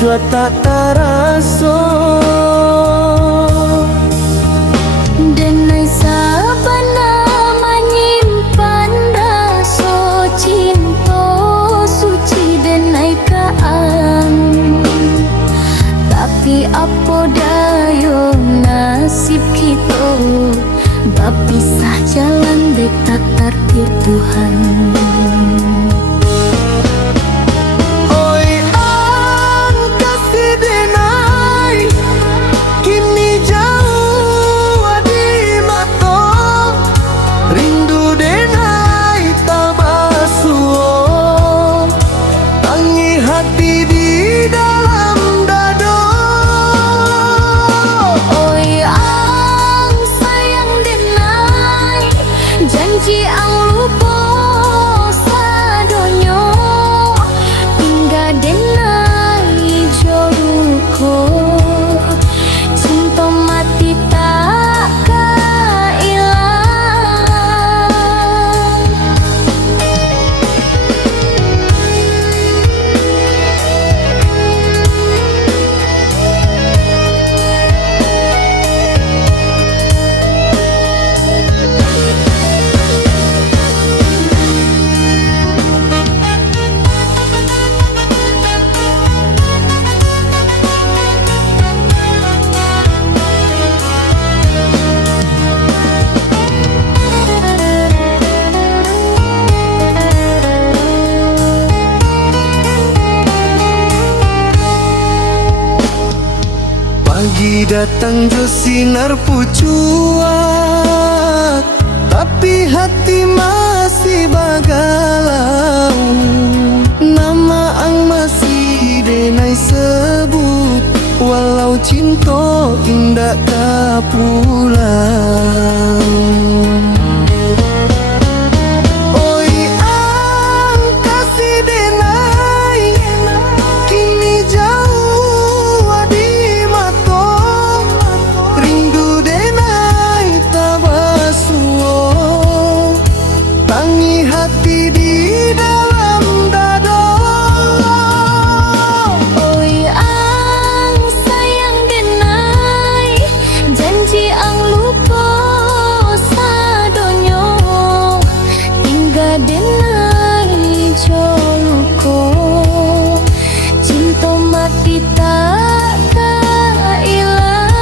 jua tak taraso. Denai sabana menyimpan rasa cinta suci denai kaang. Tapi apa daya nasib kita, berpisah jalan dek tak takdir Tuhan. Janji ang lupa sadonyo, hingga denai joruko. Cinta mati tak kailang. Pagi datang jo sinar pucuak, tapi hati masih bagalau. Nama ang masih denai sebut, walau cinta indah tak pulang. Denai joluko, cinta mati tak kailang.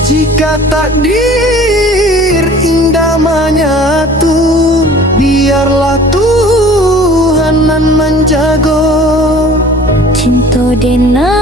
Jika takdir indah menyatu, biarlah Tuhan menjaga. Cinta denai